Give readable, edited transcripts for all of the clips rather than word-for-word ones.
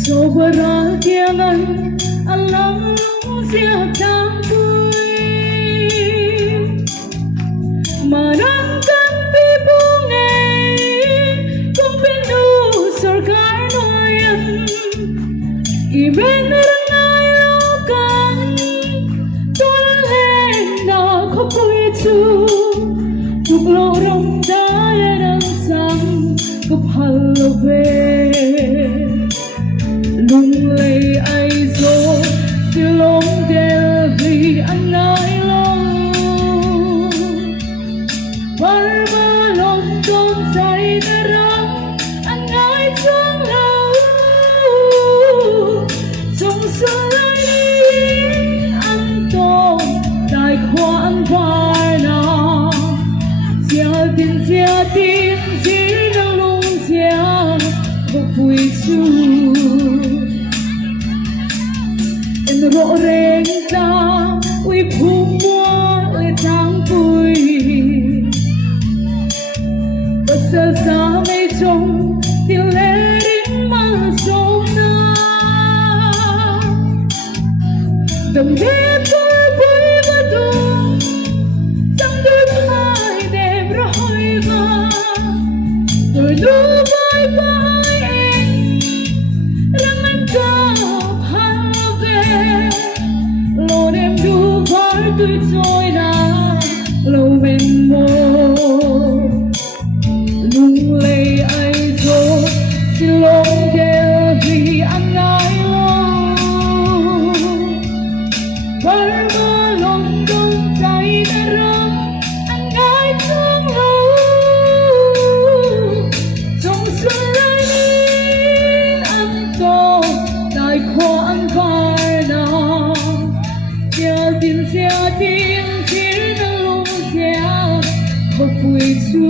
Soberanian alam siya tampui Marangkan pibungay kung pinusor karnoyan Ibenarangaylokan tulen na kapuitu Tuklorong daya ng sang kapalabe Lung lay ai zo silong Delhi anai long Barba long dong sai darang anai chung lâu Trong xuân lai ăn tôm đại khoan var na Gia tin chỉ năng lung gia có vui chu Rõ ràng ta uy phù mua lệ tháng vui Và sơ xa mây trông tiếng lệ đến mà sông na Đầm đế tôi vui và đúng Chẳng đôi mai đẹp rồi mà Tôi đủ vai vai em Rằng anh ta Lô đêm đu khói tươi trôi đã lâu bên mô Lung lay ai dô xin lỗi theo vì anh ai lâu Bởi mơ lòng đông cháy đã răng anh ai thương lâu Trong xuân lại đi ăn tô tại khoan vai nào Gia tin chỉ năng lung gia có vui chu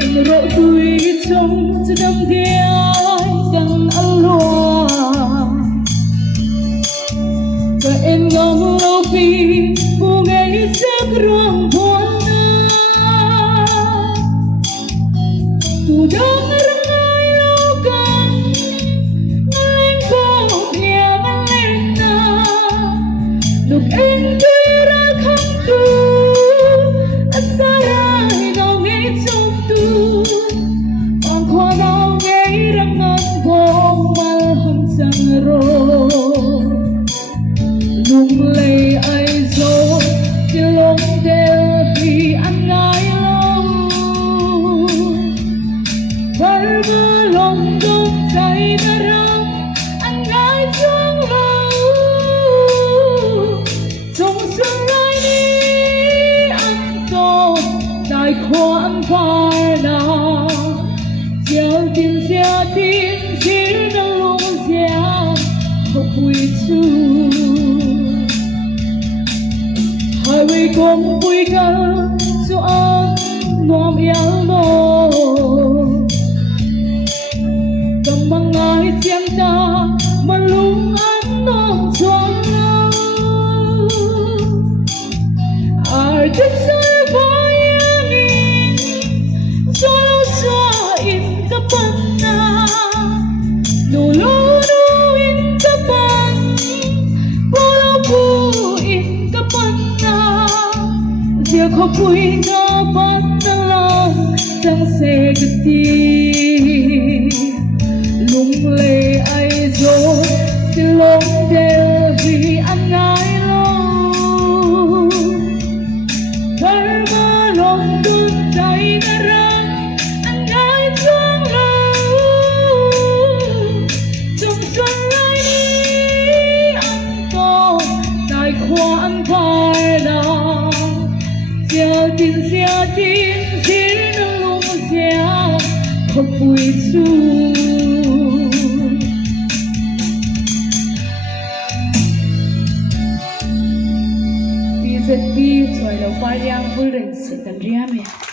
Em rộ vui trong cho đâm đĩa đằng ăn loa Và em ngóng lâu vì mùa ngày giấc rong buồn na Tu đông răng ai lâu cần Ngân vô nhà ngân lên na Lúc em đưa ra không tu Ất xa ra ngào nghe trong tu Còn khoa đau nghe răng ngân vô Mal hâm chẳng rồi Lung lay ai dô silong Delhi anai long Barba long dong sai darang anai chung lâu Trong xuân lai đi ăn tôm đại khoan var na Gia tin chỉ năng lung gia có vui chu Hai vị cùng vui ca cho anh ngòm yếu mô Cầm bằng ai xem ta mà lung anh nông cho nhau Ai thích rơi với anh cho lâu xa in các băng na Nụ lâu nụ in các băng Bố lâu bù in các băng Dia ko vui nga bắt na lang chẳng sẽ gati Lung lay ai dô silong Delhi anai long Barba long dun cháy na răng anai chung lâu Trong xuân lai đi ăn tô đại khoan var na Gia tin chỉ năng lung gia có vui chu BZB 除了花样不认识的人们。